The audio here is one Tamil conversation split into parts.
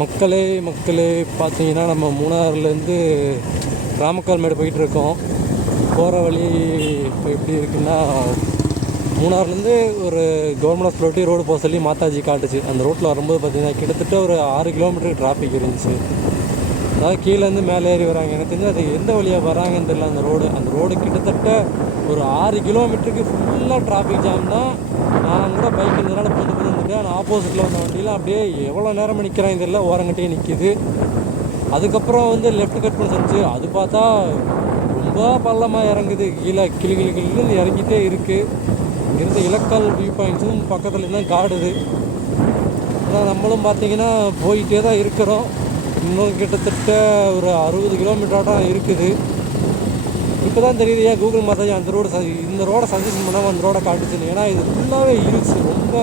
மக்களே மக்களே பார்த்தீங்கன்னா நம்ம மூணாறுலேருந்து ராமக்கால் மேடு போயிட்டுருக்கோம். போகிற வழி இப்போ எப்படி இருக்குன்னா மூணாறுலேருந்து ஒரு கவர்மெண்ட் ஹாஸ்பிட்டல் ரோடு போக சொல்லி மாதாஜி காட்டுச்சு. அந்த ரோட்டில் வரும்போது பார்த்தீங்கன்னா கிட்டத்தட்ட ஒரு ஆறு கிலோமீட்டருக்கு டிராஃபிக் இருந்துச்சு. அதாவது கீழேருந்து மேலே ஏறி வராங்க. எனக்கு தெரிஞ்சு அது எந்த வழியாக வராங்கன்னு தெரியல அந்த ரோடு. அந்த ரோடு கிட்டத்தட்ட ஒரு ஆறு கிலோமீட்டருக்கு ஃபுல்லாக டிராஃபிக் ஜாம் தான். நான் கூட பைக் இருந்ததுனால புது புது இருந்துட்டேன். ஆனால் ஆப்போசிட்டில் வந்த வண்டியில் அப்படியே எவ்வளோ நேரம் நிற்கிறேன் தெரியல. ஓரங்கிட்டே நிற்கிது அதுக்கப்புறம் வந்து லெஃப்ட் கட் பண்ண செஞ்சு அது பார்த்தா ரொம்ப பள்ளமாக இறங்குது. கீழே கிளி கிளி கிளின்னு இறங்கிட்டே இருக்குது இங்கிருந்து இலக்கால் வியூ பாயிண்ட்ஸும் பக்கத்தில் தான் காடுது ஆனால் நம்மளும் பார்த்தீங்கன்னா போயிட்டே தான் இருக்கிறோம். இன்னும் கிட்டத்தட்ட ஒரு அறுபது கிலோமீட்டராக இருக்குது. இப்போ தான் தெரியுது ஏன் கூகுள் மேப் அந்த ரோடு இந்த ரோடை சஜஷன் பண்ணாமல் அந்த ரோடை காட்டுச்சுன்னு. ஏன்னா இது ஃபுல்லாகவே ஹில்ஸ் ரொம்ப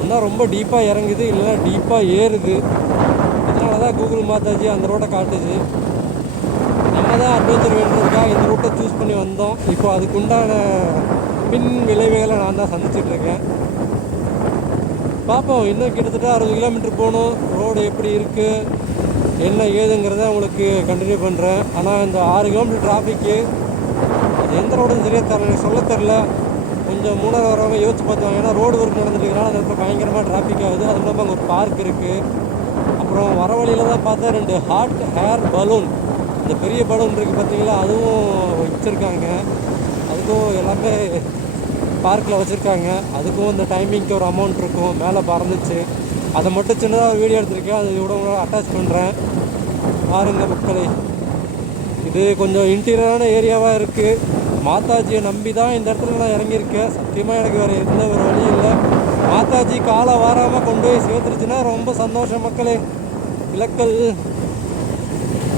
ஒன்றா ரொம்ப டீப்பாக இறங்குது இல்லைன்னா டீப்பாக ஏறுது. இதனால தான் கூகுள் மாதாஜி அந்த ரோடை காட்டுச்சு. நம்ம தான் அட்வென்ச்சர் வேணுன்றதுக்காக இந்த ரூட்டை சூஸ் பண்ணி வந்தோம். இப்போ அதுக்குண்டான பின் விளைவுகளை நான் தான் சந்திச்சிட்ருக்கேன் பார்ப்போம் இன்னும் கிட்டத்தட்ட அறுபது கிலோமீட்டர் போகணும். ரோடு எப்படி இருக்குது என்ன ஏதுங்கிறத உங்களுக்கு கண்டினியூ பண்ணுறேன் ஆனால் இந்த ஆறு கிலோமீட்டர் டிராஃபிக்கு அது எந்த ரோடுன்னு சரியாக தரல எனக்கு சொல்ல தெரில கொஞ்சம் மூணாவது வரவங்க யோசிச்சு பார்த்தாங்க ஏன்னா ரோடு ஒர்க் நடந்துருக்கனால அந்த இடத்துல பயங்கரமாக டிராஃபிக் ஆகுது. அது இல்லாமல் அங்கே ஒரு பார்க் இருக்குது அப்புறம் வர வழியில் தான் பார்த்தா ரெண்டு ஹாட் ஹேர் பலூன் இந்த பெரிய பலூன் இருக்குது பார்த்தீங்களா? அதுவும் வச்சுருக்காங்க. அதுக்கும் எல்லாமே பார்க்கில் வச்சுருக்காங்க. அதுக்கும் இந்த டைமிங்க்கு ஒரு அமௌண்ட் இருக்கும். மேலே பறந்துச்சு. அதை மட்டும் சின்னதாக வீடியோ எடுத்திருக்கேன். அது கூட அட்டாச் பண்ணுறேன் பாருங்க மக்களே. இது கொஞ்சம் இன்டீரியரான ஏரியாவாக இருக்குது மாதாஜியை நம்பி தான் இந்த இடத்துல நான் இறங்கியிருக்கேன். சத்தியமாக எனக்கு வேறு எந்த ஒரு வழியும் இல்லை. மாதாஜி காலை வாராமல் கொண்டு போய் சேர்த்துருச்சுன்னா ரொம்ப சந்தோஷம் மக்களே. இலக்கல்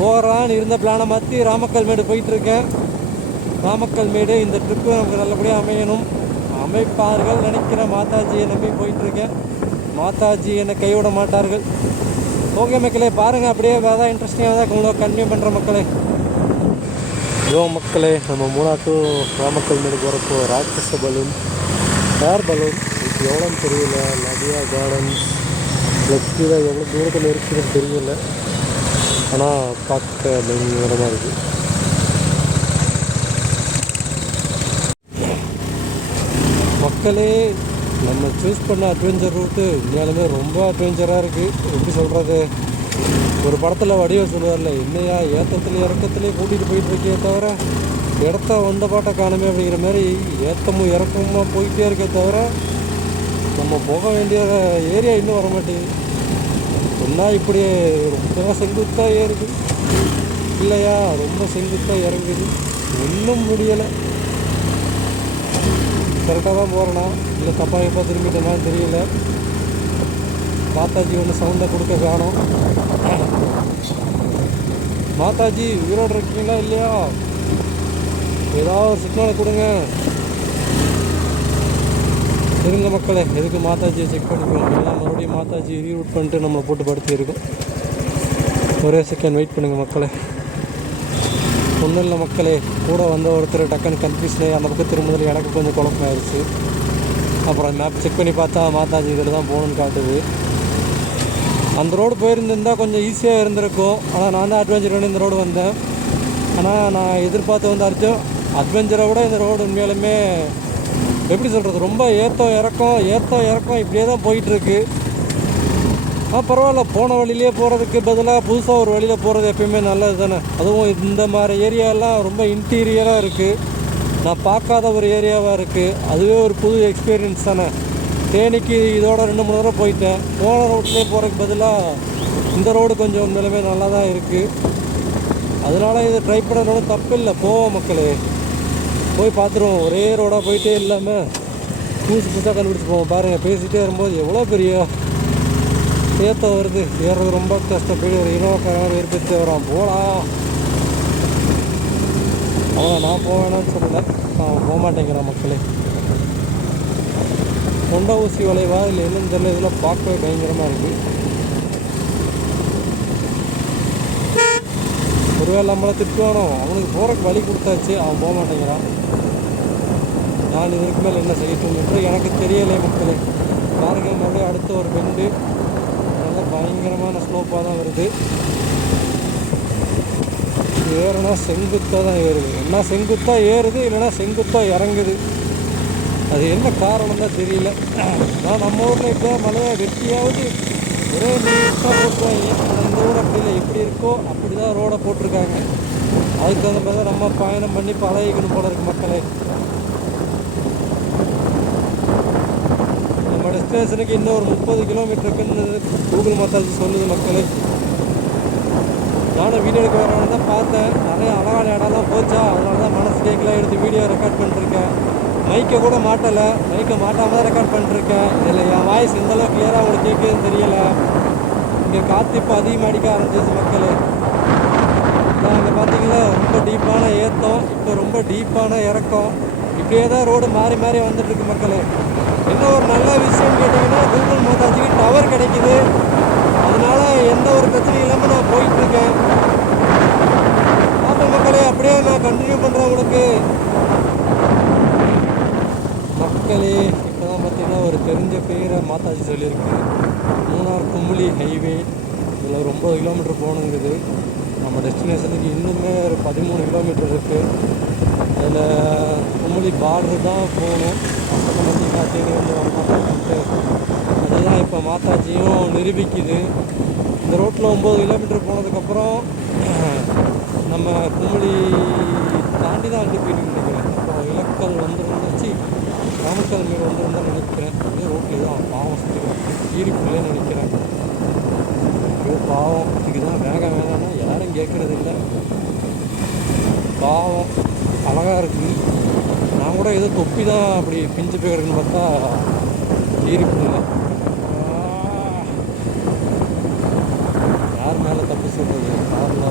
போகிறான்னு இருந்த பிளானை மாற்றி ராமக்கல் மேடு போயிட்டுருக்கேன். நாமக்கல் மேடு இந்த ட்ரிப்பு நமக்கு நல்லபடியாக அமையணும். அமைப்பார்கள் நினைக்கிற மாதாஜியை நம்பி போயிட்டுருக்கேன். மாதாஜி என்னை கைவிட மாட்டார்கள். ஓகே மக்களே பாருங்கள் அப்படியே வேறு இன்ட்ரெஸ்டிங்காக தான் உங்களுக்கு கன்வியூ பண்ணுற மக்களே. யோ மக்களே நம்ம மூணா டு ராமக்கல் மேடு போகிறப்போ ராட்சச பலூன் ஏர் பலூன் இது எவ்வளோன்னு தெரியல நதியா கார்டன்ஸ் லெஃப்டில் எவ்வளோ தூரத்தில் இருக்குதுன்னு தெரியல. ஆனால் பார்க்க பயங்கரமாக இருக்குது மக்களே நம்ம சூஸ் பண்ண அட்வென்ச்சர் ரூட்டு உண்மையாலுமே ரொம்ப அட்வென்ச்சராக இருக்குது எப்படி சொல்கிறது ஒரு படத்தில் வடிவ சொல்லுவார்ல என்னையா ஏத்தத்துலேயும் இறக்கத்துலேயும் கூட்டிகிட்டு போயிட்டு இருக்கே தவிர இடத்த வந்த பாட்டை காணுமே அப்படிங்கிற மாதிரி ஏத்தமும் இறக்கமுமா போயிட்டே இருக்கே தவிர நம்ம போக வேண்டிய ஏரியா இன்னும் வர மாட்டேங்குது ஒன்றா இப்படியே ரொம்ப செங்குத்தாக ஏறுது. இல்லையா ரொம்ப செங்குத்தாக இறங்குது. ஒன்றும் முடியலை. கரெக்டாக தான் போகிறேனா இல்லை தப்பாக எப்போ திரும்பிட்டேனான்னு தெரியல. மாதாஜி ஒன்று சவுண்டை கொடுக்க காணும் மாதாஜி உயிரோடு இருக்கீங்களா இல்லையா? ஏதாவது ஒரு சிக்னலை கொடுங்க. இருங்க மக்களே எதுக்கு மாதாஜியை செக் பண்ணிக்குவோம் எல்லாம் மறுபடியும் மாதாஜி ரீரூட் பண்ணிட்டு நம்மளை போட்டு படுத்தி இருக்கோம் ஒரே செகண்ட் வெயிட் பண்ணுங்கள் மக்களே. ஒன்றும் இல்லை மக்களே கூட வந்த ஒருத்தர் டக்குன்னு கன்ஃபியூஷன் அந்த பக்கம் திரும்புதல் எனக்கு கொஞ்சம் குழப்பமாயிருச்சு. அப்புறம் மேப் செக் பண்ணி பார்த்தா மாதாஜி இதில் தான் போகணுன்னு காட்டுது. அந்த ரோடு போயிருந்திருந்தா கொஞ்சம் ஈஸியாக இருந்திருக்கும். ஆனால் நான் தான் அட்வென்ச்சர் வேணும் இந்த ரோடு வந்தேன். ஆனால் நான் எதிர்பார்த்து வந்து அர்த்தம் அட்வென்ச்சரை விட இந்த ரோடு உண்மையாலுமே எப்படி சொல்கிறது ரொம்ப ஏற்றம் இறக்கம் ஏற்றம் இறக்கம் இப்படியே தான் போயிட்டுருக்கு ஆ பரவாயில்ல. போன வழியிலே போகிறதுக்கு பதிலாக புதுசாக ஒரு வழியில் போகிறது எப்பயுமே நல்லது தானே அதுவும் இந்த மாதிரி ஏரியாலாம் ரொம்ப இன்டீரியராக இருக்குது நான் பார்க்காத ஒரு ஏரியாவாக இருக்குது அதுவே ஒரு புது எக்ஸ்பீரியன்ஸ் தானே. தேனிக்கு இதோட ரெண்டு மூணு தடவை போயிட்டேன். போன ரோட்லேயே போகிறதுக்கு பதிலாக இந்த ரோடு கொஞ்சம் உண்மையிலுமே நல்லா தான் இருக்குது அதனால இதை ட்ரை பண்ணுறது தப்பு இல்லை போவோம் மக்களே. போய் பார்த்துருவோம். ஒரே ரோடாக போயிட்டே இல்லாமல் புதுசு புதுசாக கண்டுபிடிச்சி போவோம். பாருங்கள் பேசிகிட்டே வரும்போது எவ்வளோ பெரிய சேர்த்து வருது. ஏறுறது ரொம்ப கஷ்டப்படி ஒரு இனோக்காரன் ஏற்படுத்தி வரான் போடா. அவன் நான் போவேணான்னு சொல்லலை. அவன் போக மாட்டேங்கிறான் மக்களே. கொண்ட ஊசி வளைவா இல்லை என்னன்னு தெரியல. இதெல்லாம் பார்க்கவே பயங்கரமாக இருக்குது ஒருவேளை நம்மளை திட்டுவானோ அவனுக்கு போகிறக்கு வழி கொடுத்தாச்சு. அவன் போக மாட்டேங்கிறான் நான் இதற்கு மேலே என்ன செய்யட்டும் என்று எனக்கு தெரியலை மக்களே. பாருங்கள் மறுபடியும் அடுத்த ஒரு பெண்டு. பயங்கரமான ஸ்லோப்பாக தான் வருது. ஏறுனா செங்குத்தாக தான் ஏறுது. என்ன செங்குத்தாக ஏறுது இல்லைன்னா செங்குத்தாக இறங்குது. அது என்ன காரணம் தான் தெரியல. நான் நம்ம ஊரில் இப்போ மலையை வெட்டியாவது ஒரே நீட்டாக போட்டுருவாங்க அந்த ஊர் அப்படி இல்லை எப்படி இருக்கோ அப்படி தான் ரோடை போட்டிருக்காங்க. அதுக்கு தகுந்த மாதிரி தான் நம்ம பயணம் பண்ணி பழகிக்கணும் போல இருக்கு மக்களே. ஸ்டேஷனுக்கு டெஸ்டினேஷனுக்கு இன்னும் ஒரு முப்பது கிலோமீட்டருக்குன்னு கூகுள் மத்தாச்சு சொல்லுது மக்களே. நானும் வீடியோ எடுக்க வரவன தான் பார்த்தேன். நிறைய அழகான இடம்லாம் போச்சா? அதனால தான் மனசு கேட்கல எடுத்து வீடியோ ரெக்கார்ட் பண்ணிருக்கேன். மைக்கை கூட மாட்டலை. மைக்கை மாட்டாமல் தான் ரெக்கார்ட் பண்ணிருக்கேன். இதில் என் வாய்ஸ் இந்தளவுக்கு கிளியராக உங்களுக்கு கேட்குதுன்னு தெரியலை. இங்கே காற்று இப்போ அதிகமாக அடிக்க ஆரம்பிச்சிச்சு மக்களே. அங்கே பார்த்தீங்களா ரொம்ப டீப்பான ஏற்றம் இப்போ ரொம்ப டீப்பான இறக்கம். இப்படியே தான் ரோடு மாறி மாறி வந்துட்டுருக்கு மக்களே. இன்னும் ஒரு நல்ல விஷயம் கேட்டிங்கன்னா கூகுள் மாதாஜிக்கு டவர் கிடைக்குது. அதனால் எந்த ஒரு பிரச்சனையும் இல்லாமல் நான் போயிட்டுருக்கேன். இருக்கேன் மக்களே அப்படியே நான் கண்டினியூ பண்ணுறேன் உங்களுக்கு. மக்களே இப்போ தான் பார்த்தீங்கன்னா ஒரு தெரிஞ்ச பேரை மாதாஜி சொல்லியிருக்கு. மூணார் கும்பலி ஹைவே இதில் ஒரு ஒம்பது கிலோமீட்டர் போகணுங்குது. நம்ம டெஸ்டினேஷனுக்கு இன்னுமே ஒரு பதிமூணு கிலோமீட்டர் இருக்குது அதில் கும்பலி பார்டர் தான் போகணும். அப்புறம் பார்த்தீங்கன்னா வந்து வரமாட்டாங்கன்ட்டு அதுதான் இப்போ மாதாஜியும் நிரூபிக்குது. இந்த ரோட்டில் ஒம்பது கிலோமீட்டர் போனதுக்கப்புறம் நம்ம கும்பலி தாண்டி தான் அங்கே போயிட்டு நினைக்கிறேன் அப்புறம் இலக்கல் வந்துருந்துச்சு நாமக்கல் மேல் வந்துருந்தான் நினைக்கிறேன். இதே ரோட்டில் தான் பாவம் சுற்றிக்கிறேன் ஈரிப்புள்ளே நினைக்கிறேன். ஐயோ பாவம். இதுக்கு தான் வேகம் வேணாம்னா யாரும் கேட்குறது இல்லை பாவம். அழகாக இருக்குது கூட ஏதோ தொப்பி தான் அப்படி பிஞ்சு போய் கிடக்குன்னு பார்த்தா ஈரிப்புள்ள யார் மேலே தப்பு சொல்கிறது காரில்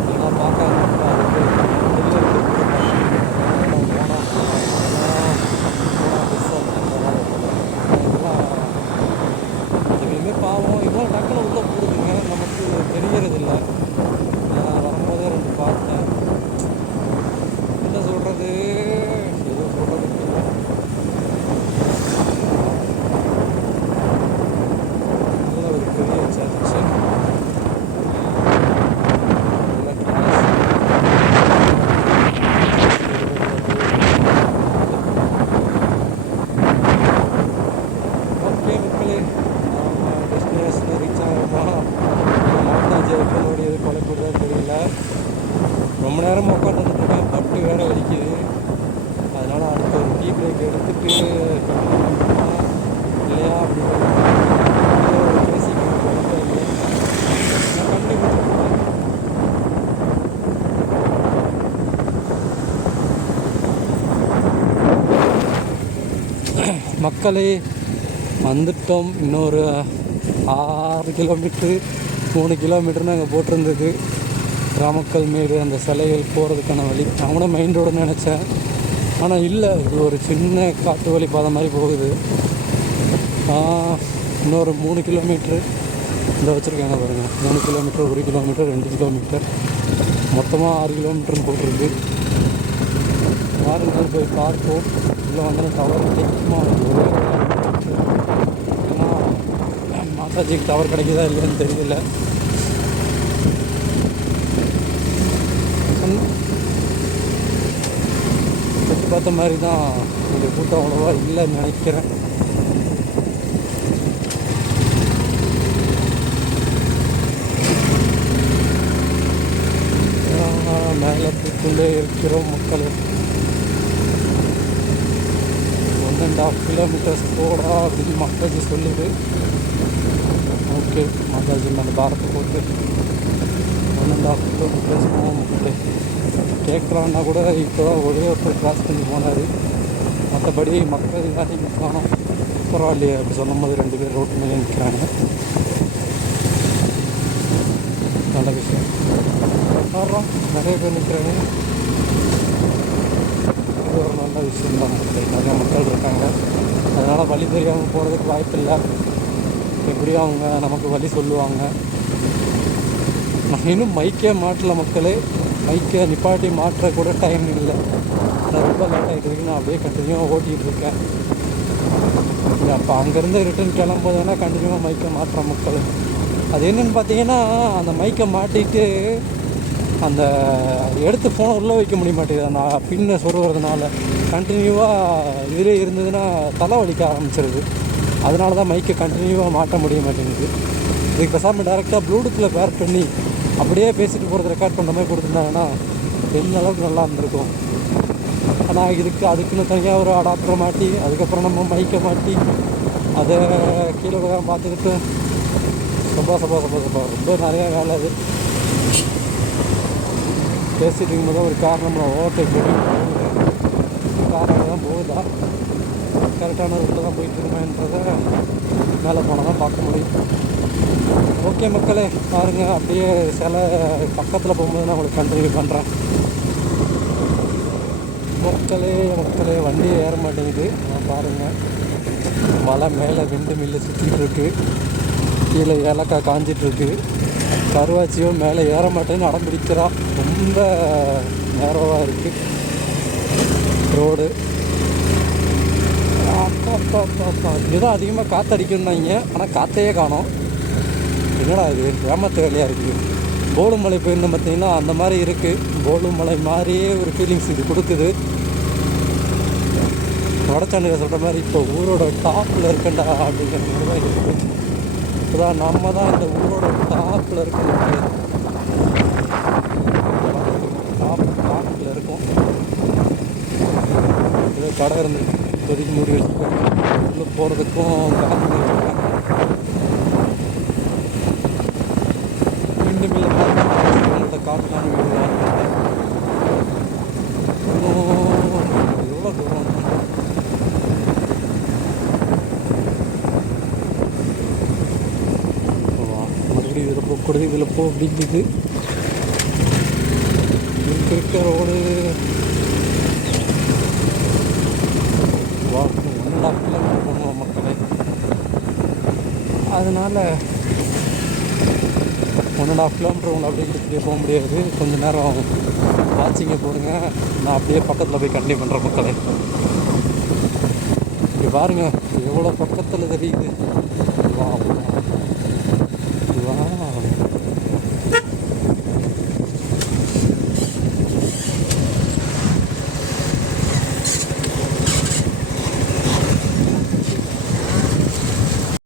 இல்லைன்னா பார்க்காது இருக்கா, அதுக்கு வெளில இருந்து கூட பார்க்கணும். போனா, போனா miss ஆச்சுன்ற மாதிரி இதெல்லாம் இதுலையுமே பாவம் இதெல்லாம் டக்குன்னு உள்ள போடுதுங்க நமக்கு தெரியறது இல்லை நான் வரும்போதே ரெண்டு பார்த்தேன் என்ன சொல்கிறது ஏதோ சொல்கிறது இல்லை நல்ல ஒரு பெரிய சர்ச்சு நல்ல கிளாஸ் ஓகே மக்களே நம்ம டெஸ்டினேஷனை ரீச் ஆகிறோமா மாட்டாஜி வைக்கணுடைய கொலை போடுறதுன்னு தெரியல ரொம்ப நேரமாக உட்காந்துட்டு இருக்கேன் பட்டு வேற வலிக்குது அதனால அடுத்த ஒரு டீ பிரேக் எடுத்துட்டு இல்லையா அப்படி ஒரு பேசிக்க நான் கண்டிப்பாக மக்களே வந்துட்டோம். இன்னொரு ஆறு கிலோமீட்ரு மூணு கிலோமீட்டர்னு அங்கே போட்டிருந்தது. ராமக்கல் மேடு அந்த சிலைகள் போகிறதுக்கான வழி. நான் கூட மெயின் ரோடுன்னு நினச்சேன். ஆனால் இல்லை. இது ஒரு சின்ன காட்டு வழி பாதை மாதிரி போகுது. இன்னொரு மூணு கிலோமீட்ரு இந்த வச்சுருக்காங்க பாருங்கள் மூணு கிலோமீட்டர் ஒரு கிலோமீட்டர் ரெண்டு கிலோமீட்டர் மொத்தமாக ஆறு கிலோமீட்டர்னு போட்டிருக்கு. பாருங்கள் போய் பார்ப்போம். இல்லை வந்து டவர் கிடைக்குமா ஏன்னா மாதாஜிக்கு டவர் கிடைக்குதா இல்லையான்னு தெரியல. சுற்றி பார்த்த மாதிரி தான் இந்த கூட்டம் அவ்வளோவா இல்லைன்னு நினைக்கிறேன். மேலே போய்கொண்டே இருக்கிறோம் மக்களுக்கு ஒன் அண்ட் ஆஃப் கிலோமீட்டர்ஸ் போடா அப்படின்னு மாதாஜி சொல்லுது. ஓகே மாதாஜி மேலே பாரத்தை போட்டு ஒன் அண்ட் ஆஃப் கிலோமீட்டர்ஸ் போவோம் மக்களே கேட்கலான்னா கூட இப்போ ஒரே ஒருத்தர் கிராஸ் பண்ணி போனார். மற்றபடி மக்கள் யாரையும் காணும். பரவாயில்லையே அப்படி சொன்ன மாதிரி ரெண்டு பேர் ரோட்டு மேலே நிற்கிறாங்க நல்ல விஷயம். நிறைய பேர் நிற்கிறாங்க இது ஒரு நல்ல விஷயம் தான் நிறைய மக்கள் இருக்காங்க. அதனால் வழி தெரியாமல் போகிறதுக்கு வாய்ப்பு இல்லை எப்படியும் அவங்க நமக்கு வழி சொல்லுவாங்க. நான் இன்னும் மைக்கே மாட்டல மக்களே. மைக்கை நிப்பாட்டி மாற்ற கூட டைம் இல்லை. நான் ரொம்ப லேட் ஆகிட்டு இருக்கு. நான் அப்படியே கண்டினியூவாக ஓட்டிகிட்டு இருக்கேன். அப்போ அங்கேருந்து ரிட்டர்ன் கிளம்பும்போது வேணால் கண்டினியூவாக மைக்கை மாட்டுற மக்கள். அது என்னென்னு பார்த்தீங்கன்னா அந்த மைக்கை மாட்டிட்டு அந்த எடுத்து ஃபோனை உள்ளே வைக்க முடிய மாட்டேங்குது நான் பின்னை சொருகிறதுனால கண்டினியூவாக இதிலே இருந்ததுன்னா தலை வலிக்க ஆரம்பிச்சிருது. அதனால தான் மைக்கை கண்டினியூவாக மாட்ட முடிய மாட்டேங்குது இதுக்கு பேசாமல் டேரெக்டாக ப்ளூடூத்தில் பேர் பண்ணி அப்படியே பேசிட்டு போகிறது ரெக்கார்ட் பண்ணுற மாதிரி கொடுத்துருந்தாங்கன்னா எந்த அளவுக்கு நல்லா இருந்திருக்கும். ஆனால் இதுக்கு அதுக்குன்னு தனியாக ஒரு அடாப்டரை மாட்டி அதுக்கப்புறம் நம்ம மைக்கை மாட்டி அதை கீழே பார்த்துக்கிட்டு சப்பா சப்பா சப்பா சப்பா ரொம்ப நிறையா வேலை அது. பேசிகிட்டு இருக்கும்போது ஒரு கார் நம்மளை ஓவர்டேக் பண்ணி கார் தான் போகுதா? கரெக்டான ரூட்டில் தான் போயிட்டு மேலே போனால் தான் பார்க்க முடியும். ஓகே மக்களே பாருங்கள் அப்படியே சில பக்கத்தில் போகும்போது நான் உங்களுக்கு கண்டினியூ பண்ணுறேன் மக்களே மக்களே வண்டி ஏற மாட்டேங்குது. நான் பாருங்கள் மலை மேலே விண்டு மில்லு சுற்றிட்டுருக்கு கீழே ஏலக்காய் காஞ்சிட்ருக்கு கருவாச்சியும் மேலே ஏற மாட்டேன்னு அடம் பிடிக்கிறான் ரொம்ப நேரவாக இருக்குது ரோடு அப்பா அப்பா அப்பா இதுதான் அதிகமாக காற்றடிக்குன்னாங்க ஆனால் காற்றையே காணோம். என்னடா இது? ஏமாத்து வேலையாக இருக்குது போலுமலை போயிருந்தோம் பார்த்தீங்கன்னா அந்த மாதிரி இருக்குது போலுமலை மாதிரியே ஒரு ஃபீலிங்ஸ் இது கொடுக்குது. வடச்சாண்டில் சொல்கிற மாதிரி இப்போ ஊரோட டாப்பில் இருக்கண்டா அப்படிங்கிற மாதிரி தான் இருக்குது இப்போதான் நம்ம தான் இந்த ஊரோட டாப்பில் இருக்கிற டாப் டாப்பில் இருக்கோம் ஏதோ கடை இப்போதைக்கு மூடி வச்சுருக்கோம் உள்ளே போகிறதுக்கும் காரணம் மீண்டும் இல்லை பார்த்தா காட்டலான்னு விடுவாங்க எவ்வளோ தூரம்? மறுபடியும் இதில் போகக்கூடாது இதில் போ அப்படிங்குது இருக்கிற ரோடு வா ஒன் அண்ட் கிலோமீட்டர் மக்களே. அதனால் ஒன் அண்ட் ஆஃப் கிலோமீட்டர் உங்களை அப்படியே எடுத்துகிட்டே போக முடியாது. கொஞ்ச நேரம் வாட்சிங்க போடுங்க. நான் அப்படியே பக்கத்தில் போய் கண்டினியூ பண்ணுறேன் மக்களே. இங்கே பாருங்கள் எவ்வளோ பக்கத்தில் தெரியுது. வா